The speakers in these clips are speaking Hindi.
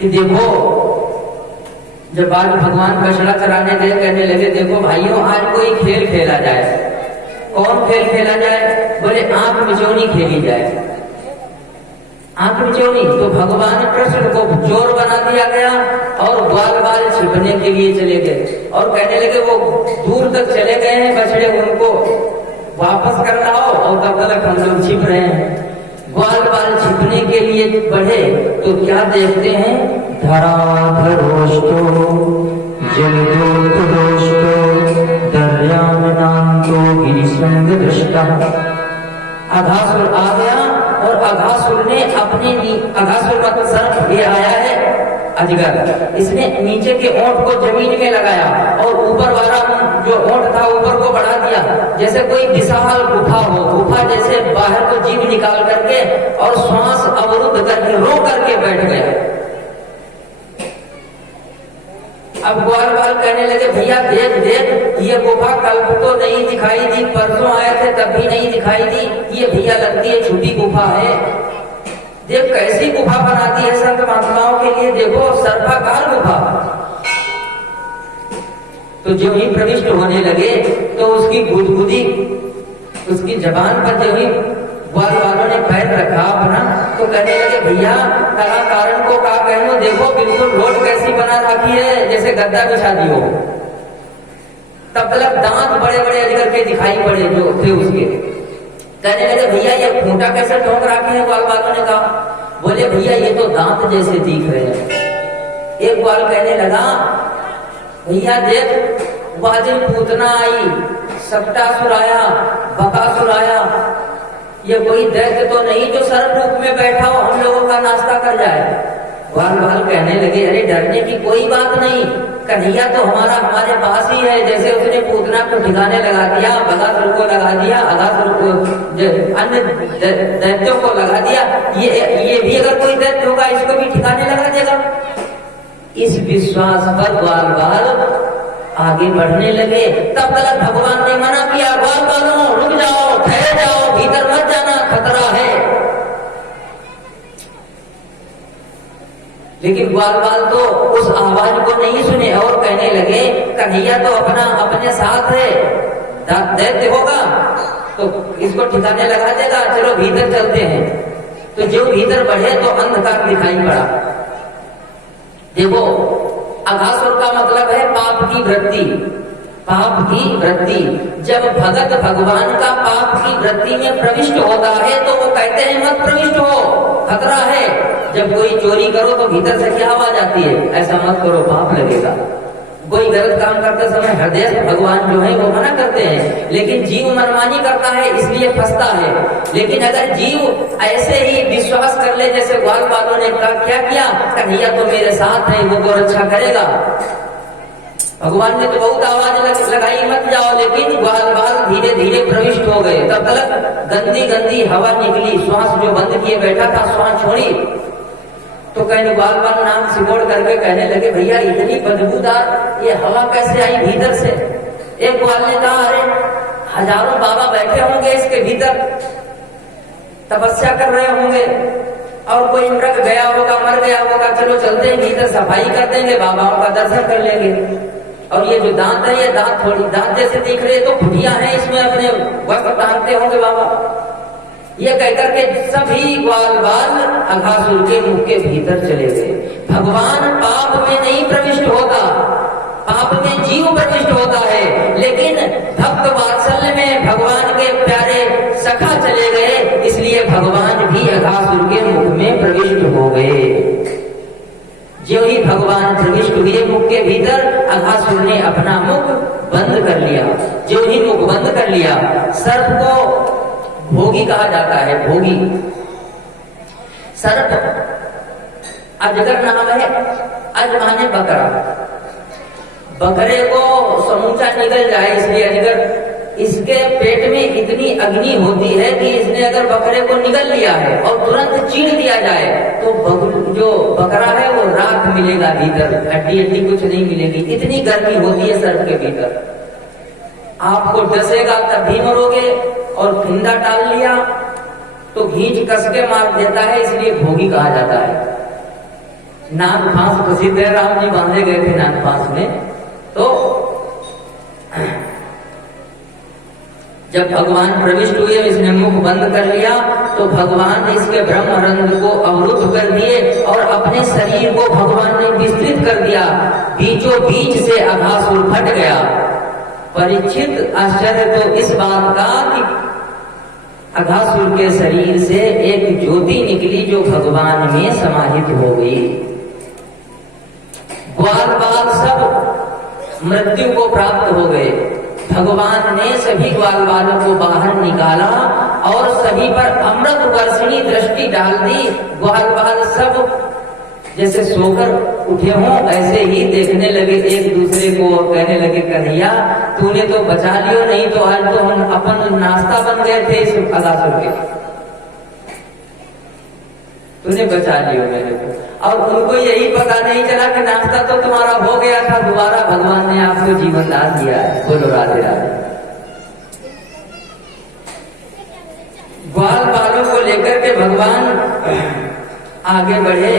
कि देखो, जब आज भगवान बछड़ा चराने गए, कहने लगे देखो भाइयों आज कोई खेल खेला जाए। कौन खेल खेला जाए? बोले आंख मिचौनी खेली जाए। आंख मिचौनी। तो भगवान कृष्ण को चोर बना दिया गया और ग्वाल बाल छिपने के लिए चले गए और कहने लगे वो दूर तक चले गए हैं बछड़े, उनको वापस कर लाओ और तब तक हम लोग छिप रहे हैं। ग्वाल बाल छिपने के लिए बढ़े तो क्या देखते हैं? धराधरोष्टो जलदोष्टो दर्यामनांतो गिरिशृंग दृष्टा। अघासुर आ गया और अघासुर ने अपने अघासुर मतलब सर्प ये आया है अजगर, इसने नीचे के ओंठ को जमीन में लगाया और ऊपर वाला जो ओंठ था ऊपर को बढ़ा दिया, जैसे कोई विशाल गुफा हो। गुफा जैसे बाहर को जीभ निकाल करके और श्वास अवरुद्ध करके रो करके बैठ गया। अब ग्वाल बाल कहने लगे भैया देख देख, ये गुफा कल तो नहीं दिखाई दी, परसों आए थे तब भी नहीं दिखाई दी, ये भैया लगती है छोटी गुफा है। देख कैसी गुफा बना दी है संत महात्माओं के लिए, देखो सर्पाकार गुफा। तो जो ही प्रविष्ट होने लगे तो उसकी गुदगुदी, उसकी जबान पर जो ही ग्वाल वालों ने पैर रखा अपना, तो कहने लगे भैया कलाकारन को का कहूं, देखो बिल्कुल रोड कैसी बना रखी है जैसे गद्दा बिछा दी हो। तब तक दांत बड़े बड़े अजगर के दिखाई पड़े जो थे उसके। कहने लगे भैया ये खूंटा कैसे ठोक रखे हैं? ग्वाल वालों ने कहा। बोले भैया ये तो दांत जैसे दिख रहे हैं। एक ग्वाल कहने लगा भैया देख, वह दिन पूतना आई, सप्तासुर आया, बकासुर आया, ये कोई दैत्य तो नहीं जो सर्प रूप में बैठा हो हम लोगों का नाश्ता कर जाए। ग्वाल बाल कहने लगे अरे डरने की कोई बात नहीं, कन्हैया तो हमारे पास ही है। जैसे उसने पूतना को ठिकाने लगा दिया, बकासुर को लगा दिया, अघासुर को, अन्य दैत्यों को लगा दिया, ये भी अगर कोई दैत्य होगा इसको भी ठिकाने लगा देगा। इस विश्वास पर ग्वाल बाल आगे बढ़ने लगे। तब तक भगवान ने मना किया, ग्वाल बालों रुक जाओ, ठहर जाओ, भीतर मत जाना, खतरा है। लेकिन ग्वाल बाल तो उस आवाज को नहीं सुने और कहने लगे कन्हैया तो अपने साथ है, दैत्य होगा तो इसको ठिकाने लगा देगा, चलो भीतर चलते हैं। तो जो भीतर बढ़े तो अंधकार दिखाई पड़ा। देखो अघासुर का मतलब है पाप की वृत्ति, पाप की वृत्ति। जब भगत भगवान का पाप की वृत्ति में प्रविष्ट होता है तो वो कहते हैं मत प्रविष्ट हो, खतरा है। जब कोई चोरी करो तो भीतर से क्या आवाज आती है? ऐसा मत करो, पाप लगेगा। कोई गलत काम करते समय हृदय से भगवान जो है वो मना करते हैं, लेकिन जीव मनमानी करता है इसलिए फंसता है। लेकिन अगर जीव ऐसे ही विश्वास कर ले जैसे ग्वाल बालों ने क्या किया, कन्हैया तो मेरे साथ है, वो तो रक्षा करेगा। भगवान ने तो बहुत आवाज लगाई मत जाओ, लेकिन ग्वाल बाल धीरे धीरे प्रविष्ट हो गए। तब तक गंदी गंदी हवा निकली, श्वास जो बंद किए बैठा था श्वास छोड़ी। तो कहने ग्वाल बाल नाम सिकोड़ करके कहने लगे भैया इतनी बदबूदार ये हवा कैसे आई भीतर से? एक ग्वाल ने कहा अरे हजारों बाबा बैठे होंगे इसके भीतर, तपस्या कर रहे होंगे, और कोई मृग गया होगा, मर गया होगा, चलो चलते हैं भीतर सफाई कर देंगे, बाबाओं का दर्शन कर लेंगे। और ये जो दांत है ये दांत थोड़ी दांत जैसे दिख रहे तो फुटिया है, इसमें अपने वस्त्र पहनते होंगे बाबा। ये कहकर के सभी ग्वाल बाल अघासुर के मुख के भीतर चले गए। भगवान पाप में नहीं प्रविष्ट होता, पाप में जीव प्रविष्ट होता है, लेकिन भक्त वात्सल्य में भगवान के प्यारे सखा चले गए, इसलिए भगवान भी अघासुर के मुख में प्रविष्ट हो गए। जो ही भगवान प्रविष्ट हुए मुख के भीतर, अघासुर ने अपना मुख बंद कर लिया। जो ही मुख बंद कर लिया, सर्प को भोगी कहा जाता है, भोगी। सर्प अजगर नाम है, अज माने बकरा, बकरे को समूचा निकल जाए इसलिए अजगर। इसके पेट में इतनी अग्नि होती है कि इसने अगर बकरे को निगल लिया है और तुरंत चीर दिया जाए तो जो बकरा है वो राख मिलेगा भीतर, हड्डी हड्डी कुछ नहीं मिलेगी, इतनी गर्मी होती है सर्प के भीतर। आपको डसेगा तब भी मरोगे, और फिंदा डाल लिया तो घींच कस के मार देता है, इसलिए भोगी कहा जाता है। नाग फांस प्रसिद्ध है, राम जी बांधे गए थे नाग फांस में। तो जब भगवान प्रविष्ट हुए, इसने मुख बंद कर लिया, तो भगवान ने इसके ब्रह्मरंध्र को अवरुद्ध कर दिए और अपने शरीर को भगवान ने विस्तृत कर दिया। बीचों बीच से अघासुर फट गया। परीक्षित आश्चर्य तो इस बात का कि अघासुर के शरीर से एक ज्योति निकली जो भगवान में समाहित हो गई। ग्वाल बाल सब मृत्यु को प्राप्त हो गए। भगवान ने सभी ग्वाल बालों को बाहर निकाला और सभी पर अमृत वर्षिणी दृष्टि डाल दी। ग्वाल बाल सब जैसे सोकर उठे हों ऐसे ही देखने लगे एक दूसरे को और कहने लगे, कन्हैया तूने तो बचा लियो, नहीं तो आज तो हम अपन नाश्ता बन गए थे इस अघासुर के, तूने बचा लियो मेरे को। और उनको यही पता नहीं चला कि नाश्ता तो तुम्हारा हो गया था, दोबारा भगवान ने आपको जीवन दान दिया है। बोलो राधे राधे। ग्वाल बालों को लेकर के भगवान आगे बढ़े।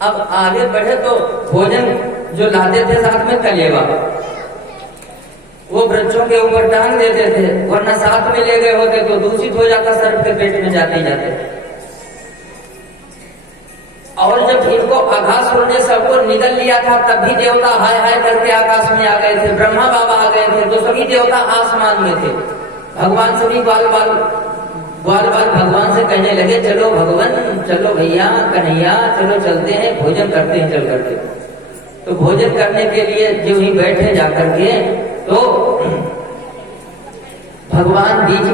अब आगे बढ़े तो भोजन जो लाते थे साथ में कलेवा, वो वृक्षों के ऊपर टांग देते थे, वरना साथ में ले गए होते तो दूषित हो जाता, सर्प के पेट में जाते ही जाते। और जब इनको अघासुर ने सबको निगल लिया था, तब भी देवता हाय हाय करके आकाश में आ गए थे, ब्रह्मा बाबा आ गए थे, तो सभी देवता आसमान में थे। भगवान सभी ग्वाल बाल भगवान से कहने लगे, चलो भगवान, चलो भैया कन्हैया, चलो चलते हैं, भोजन करते हैं चल करके। तो भोजन करने के लिए जो ही बैठे जाकर के, तो भगवान बीच